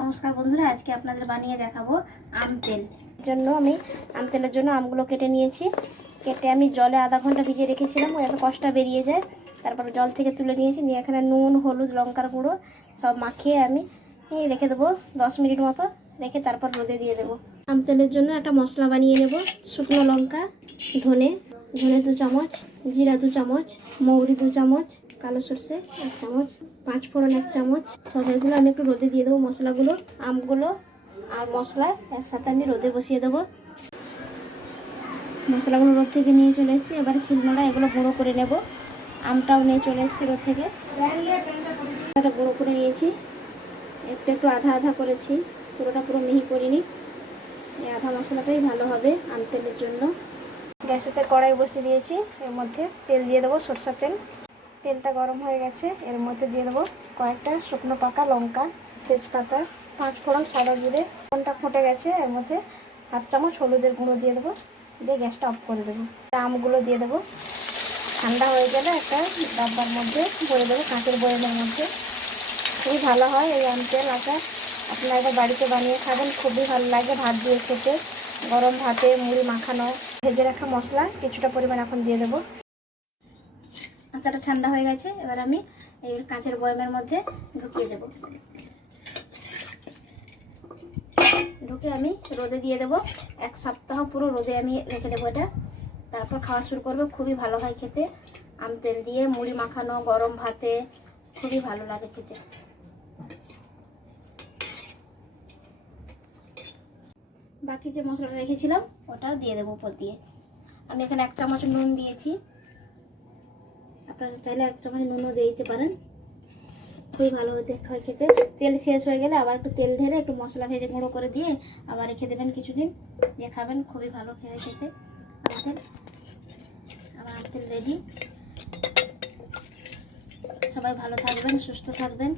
নমস্কার বন্ধুরা, আজকে আপনাদের বানিয়ে দেখাবো আম তেল। জন্য আমি আম তেলের জন্য আমগুলো কেটে নিয়েছি। কেটে আমি জলে আধা ঘণ্টা ভিজিয়ে রেখেছিলাম, ওই এত কষ্ট বেরিয়ে যায়। তারপর জল থেকে তুলে নিয়েছি, নিয়ে এখানে নুন, হলুদ, লঙ্কার গুঁড়ো সব মাখিয়ে আমি রেখে দেবো দশ মিনিট মতো, রেখে তারপর রোদে দিয়ে দেবো। আম তেলের জন্য একটা মশলা বানিয়ে নেব, শুকনো লঙ্কা, ধনে ধনে দু চামচ, জিরা দু চামচ, মৌরি দু চামচ কালো সর্ষে, এক চামচ, পাঁচ ফোড়ন, এক চামচ। সব এগুলো আমি একটু রোদে দিয়ে দেবো, মশলাগুলো, আমগুলো আর মশলা একসাথে আমি রোদে বসিয়ে দেবো। মশলাগুলো রোদ থেকে নিয়ে চলে এসেছি, এবারে শিলনোড়া এগুলো গুঁড়ো করে নেব। আমটাও নিয়ে চলে এসেছি রোদ থেকে। গুঁড়ো করে নিয়েছি। একটু একটু আধা আধা করেছি, পুরোটা পুরো মিহি করিনি। এই আধা মশলাটাই ভালো হবে আম তেলের জন্য। গ্যাসেতে কড়াই বসিয়ে দিয়েছি, এর মধ্যে তেল দিয়ে দেবো সরষের তেল। তেলটা গরম হয়ে গেছে। এর মধ্যে দিয়ে দেবো কয়েকটা শুকনো পাকা লঙ্কা, তেজপাতা পাঁচ ফোড়ন সাদা জিরে, ফোড়নটা ফুটে গেছে। এর মধ্যে হাফ চামচ হলুদের গুঁড়ো দিয়ে দেবো। দিয়ে গ্যাসটা অফ করে দেবো। আমগুলো দিয়ে দেবো। ঠান্ডা হয়ে গেলে একটা ডাব্বার মধ্যে ভরে দেবো, কাঁচের বয়ামের মধ্যে। খুবই ভালো হয় এই আম তেল আচার আপনারা বাড়িতে বানিয়ে খাবেন, খুবই ভালো লাগে ভাত দিয়ে খেতে। গরম ভাতে, মুড়ি মাখানো, ভেজে রাখা মশলা কিছুটা পরিমাণ এখন দিয়ে দেবো। আচারটা ঠান্ডা হয়ে গেছে, এবার আমি এই কাঁচের বয়ামের মধ্যে ঢুকিয়ে দেবো। ঢুকে আমি রোদে দিয়ে দেবো। এক সপ্তাহ পুরো রোদে আমি রেখে দেবো এটা। তারপর খাওয়া শুরু করব, খুবই ভালো হয় খেতে। আম তেল দিয়ে, মুড়ি মাখানো, গরম ভাতে, খুবই ভালো লাগে খেতে। বাকি যে মশলাটা রেখেছিলাম, ওটা দিয়ে দেবো উপর দিয়ে। আমি এখানে এক চামচ নুন দিয়েছি। আপনারা চাইলে এক চামচ নুনও দিয়ে দিতে পারেন। খুবই ভালো হতে হয় খেতে। তেল শেষ হয়ে গেলে আবার একটু তেল ঢেলে একটু মশলা ভেজে গুঁড়ো করে দিয়ে আবার রেখে দেবেন কিছুদিন। দিয়ে খাবেন, খুবই ভালো খেয়ে খেতে। আমাদের আমার আমাদের রেডি সবাই ভালো থাকবেন, সুস্থ থাকবেন।